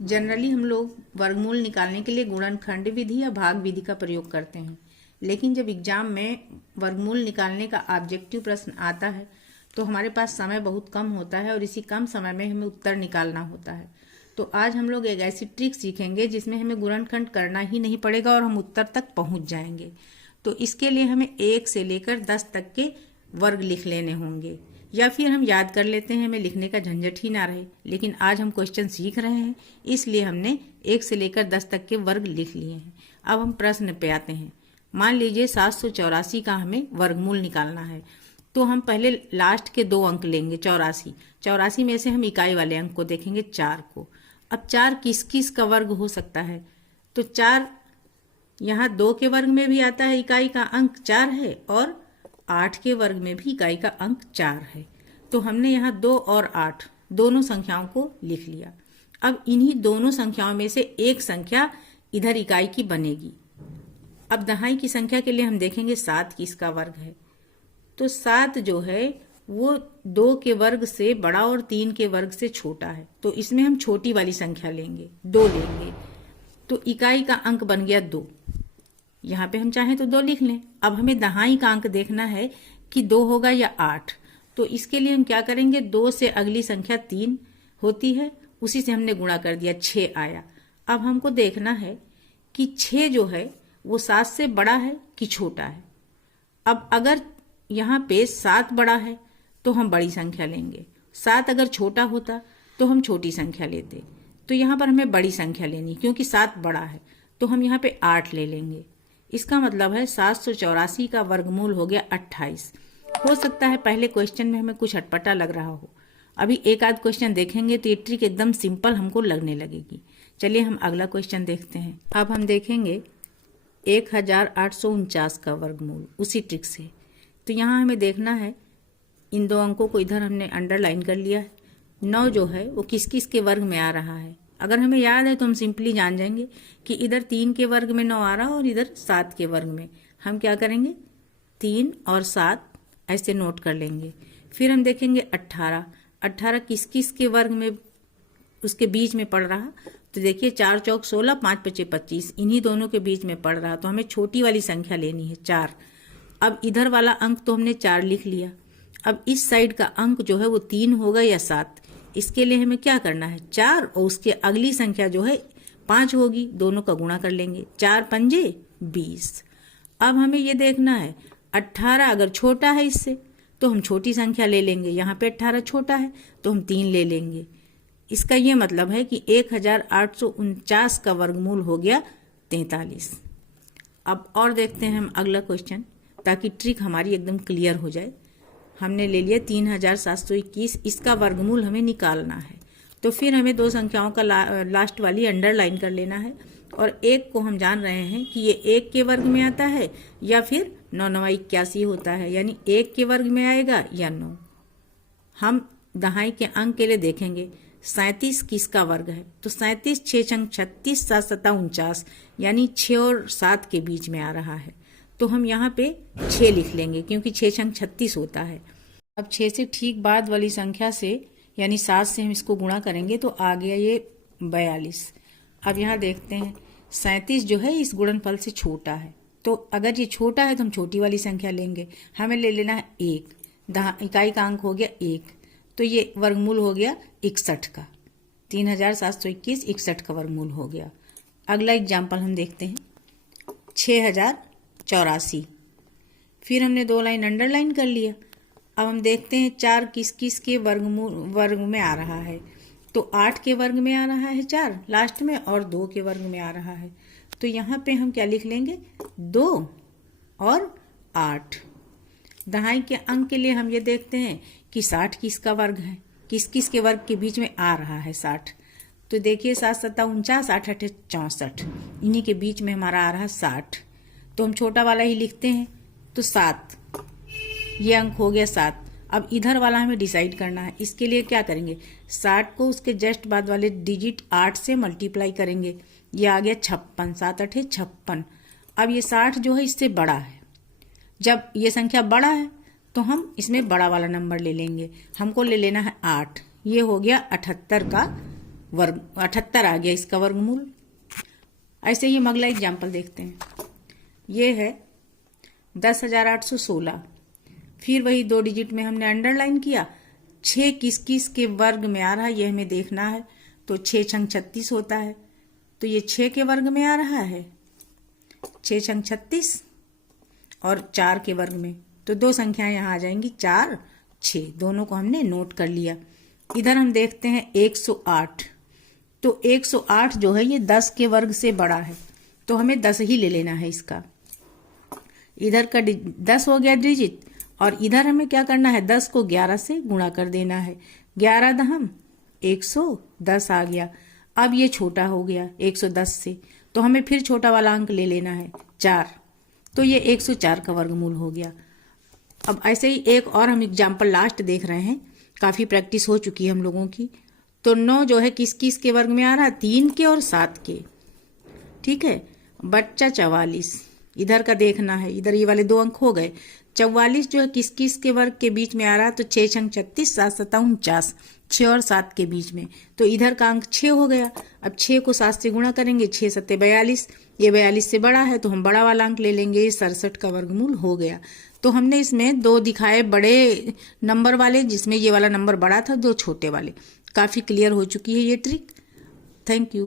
Generally हम लोग वर्गमूल निकालने के लिए गुणनखंड विधि या भाग विधि का प्रयोग करते हैं, लेकिन जब एग्जाम में वर्गमूल निकालने का ऑब्जेक्टिव प्रश्न आता है तो हमारे पास समय बहुत कम होता है और इसी कम समय में हमें उत्तर निकालना होता है। तो आज हम लोग एक ऐसी ट्रिक सीखेंगे जिसमें हमें गुणनखंड करना ही नहीं पड़ेगा और हम उत्तर तक पहुंच जाएंगे। तो इसके लिए हमें 1 से लेकर 10 तक के वर्ग लिख लेने होंगे, या फिर हम याद कर लेते हैं, हमें लिखने का झंझट ही ना रहे। लेकिन आज हम क्वेश्चन सीख रहे हैं, इसलिए हमने 1 से लेकर 10 तक के वर्ग लिख लिए हैं। अब हम प्रश्न पे आते हैं। मान लीजिए 784 का हमें वर्गमूल निकालना है, तो हम पहले लास्ट के 2 अंक लेंगे। 84 में से हम इकाई वाले अंक को देखेंगे, 4 को। अब 4 किस किस का वर्ग हो सकता है? तो 4 यहाँ 2 के वर्ग में भी आता है, इकाई का अंक 4 है, और 8 के वर्ग में भी इकाई का अंक 4 है। तो हमने यहाँ 2 और 8 दोनों संख्याओं को लिख लिया। अब इन्हीं दोनों संख्याओं में से एक संख्या इधर इकाई की बनेगी। अब दहाई की संख्या के लिए हम देखेंगे 7 किसका वर्ग है। तो 7 जो है वो 2 के वर्ग से बड़ा और 3 के वर्ग से छोटा है, तो इसमें हम छोटी वाली संख्या लेंगे, 2 लेंगे। तो इकाई का अंक बन गया 2। यहाँ पे हम चाहें तो 2 लिख लें। अब हमें दहाई का अंक देखना है कि 2 होगा या 8। तो इसके लिए हम क्या करेंगे, 2 से अगली संख्या 3 होती है, उसी से हमने गुणा कर दिया, 6 आया। अब हमको देखना है कि 6 जो है वो 7 से बड़ा है कि छोटा है। अब अगर यहाँ पे 7 बड़ा है तो हम बड़ी संख्या लेंगे, 7 अगर छोटा होता तो हम छोटी संख्या लेते। तो यहाँ पर हमें बड़ी संख्या लेनी, क्योंकि 7 बड़ा है, तो हम यहाँ पे 8 ले लेंगे। इसका मतलब है 784 का वर्गमूल हो गया 28। हो सकता है पहले क्वेश्चन में हमें कुछ अटपटा लग रहा हो, अभी एक आध क्वेश्चन देखेंगे तो ये ट्रिक एकदम सिंपल हमको लगने लगेगी। चलिए हम अगला क्वेश्चन देखते हैं। अब हम देखेंगे 1849 का वर्गमूल उसी ट्रिक से। तो यहाँ हमें देखना है, इन 2 अंकों को इधर हमने अंडरलाइन कर लिया है। 9 जो है वो किस किस के वर्ग में आ रहा है। अगर हमें याद है तो हम सिंपली जान जाएंगे कि इधर 3 के वर्ग में 9 आ रहा है और इधर 7 के वर्ग में। हम क्या करेंगे, 3 और 7 ऐसे नोट कर लेंगे। फिर हम देखेंगे 18 किस किस के वर्ग में उसके बीच में पड़ रहा। तो देखिए 4 चौक 16, 5 पचे 25, इन्हीं दोनों के बीच में पड़ रहा। तो हमें छोटी वाली संख्या लेनी है, 4। अब इधर वाला अंक तो हमने 4 लिख लिया। अब इस साइड का अंक जो है वो 3 होगा या 7। इसके लिए हमें क्या करना है, 4 और उसके अगली संख्या जो है 5 होगी, दोनों का गुणा कर लेंगे। 4 पंजे 20। अब हमें ये देखना है 18 अगर छोटा है इससे तो हम छोटी संख्या ले लेंगे। यहाँ पे 18 छोटा है तो हम 3 ले लेंगे। इसका ये मतलब है कि 1849 का वर्गमूल हो गया 43। अब और देखते हैं हम अगला क्वेश्चन, ताकि ट्रिक हमारी एकदम क्लियर हो जाए। हमने ले लिया 3721, इसका वर्गमूल हमें निकालना है। तो फिर हमें 2 संख्याओं का लास्ट वाली अंडरलाइन कर लेना है, और एक को हम जान रहे हैं कि ये 1 के वर्ग में आता है या फिर 9 9 81 होता है, यानी 1 के वर्ग में आएगा या 9। हम दहाई के अंक के लिए देखेंगे 37 किसका वर्ग है। तो 37 6 छंग 36, 7 7 49, यानी 6 और 7 के बीच में आ रहा है। तो हम यहाँ पे 6 लिख लेंगे, क्योंकि 6 छंग 36 होता है। अब 6 से ठीक बाद वाली संख्या से यानी 7 से हम इसको गुणा करेंगे तो आ गया ये 42। अब यहाँ देखते हैं 37 जो है इस गुणनफल से छोटा है, तो अगर ये छोटा है तो हम छोटी वाली संख्या लेंगे। हमें ले लेना है 1, इकाई का अंक हो गया 1, तो ये वर्गमूल हो गया 61 का। 3721 61 का वर्गमूल हो गया। अगला एग्जाम्पल हम देखते हैं 6084। फिर हमने 2 लाइन अंडरलाइन कर लिया। अब हम देखते हैं 4 किस किस के वर्ग में आ रहा है। तो 8 के वर्ग में आ रहा है 4 लास्ट में, और 2 के वर्ग में आ रहा है। तो यहाँ पे हम क्या लिख लेंगे, 2 और 8। दहाई के अंक के लिए हम ये देखते हैं कि 60 किसका वर्ग है, किस किस के वर्ग के बीच में आ रहा है 60। तो देखिए 7 7 49, 8 8 64, इन्हीं के बीच में हमारा आ रहा है 60। तो हम छोटा वाला ही लिखते हैं, तो 7, ये अंक हो गया 7। अब इधर वाला हमें डिसाइड करना है। इसके लिए क्या करेंगे, 60 को उसके जस्ट बाद वाले डिजिट 8 से मल्टीप्लाई करेंगे। ये आ गया 56, 7 8 56। अब ये 60 जो है इससे बड़ा है। जब ये संख्या बड़ा है तो हम इसमें बड़ा वाला नंबर ले लेंगे। हमको ले लेना है 8, ये हो गया 78 का 78 आ गया इसका वर्गमूल। ऐसे ही हम अगला एग्जाम्पल देखते हैं। ये है 10,816। फिर वही 2 डिजिट में हमने अंडरलाइन किया। 6 किस किस के वर्ग में आ रहा है ये हमें देखना है। तो 6 छंग 36 होता है, तो ये 6 के वर्ग में आ रहा है, 6 छंग 36 और 4 के वर्ग में। तो 2 संख्याएं यहाँ आ जाएंगी, 4 6, दोनों को हमने नोट कर लिया। इधर हम देखते हैं 108। तो 108 जो है ये 10 के वर्ग से बड़ा है, तो हमें 10 ही ले लेना है इसका। इधर का 10 हो गया डिजिट, और इधर हमें क्या करना है, 10 को 11 से गुणा कर देना है। 11 दहम 110 आ गया। अब ये छोटा हो गया 110 से, तो हमें फिर छोटा वाला अंक ले लेना है 4, तो ये 104 का वर्गमूल हो गया। अब ऐसे ही एक और हम एग्जाम्पल लास्ट देख रहे हैं, काफी प्रैक्टिस हो चुकी है हम लोगों की। तो 9 जो है किस किस के वर्ग में आ रहा है, 3 के और 7 के, ठीक है। बच्चा 44 इधर का देखना है, इधर ये वाले 2 अंक हो गए। 44 जो है किस किस के वर्ग के बीच में आ रहा है, तो 6 छंग 36, 7 7 49, 6 और 7 के बीच में। तो इधर का अंक 6 हो गया। अब 6 को 7 से गुणा करेंगे, 6 7 42, ये 42 से बड़ा है तो हम बड़ा वाला अंक ले लेंगे, ये 67 का वर्गमूल हो गया। तो हमने इसमें 2 दिखाए बड़े नंबर वाले, जिसमें ये वाला नंबर बड़ा था, 2 छोटे वाले। काफी क्लियर हो चुकी है ये ट्रिक। Thank you.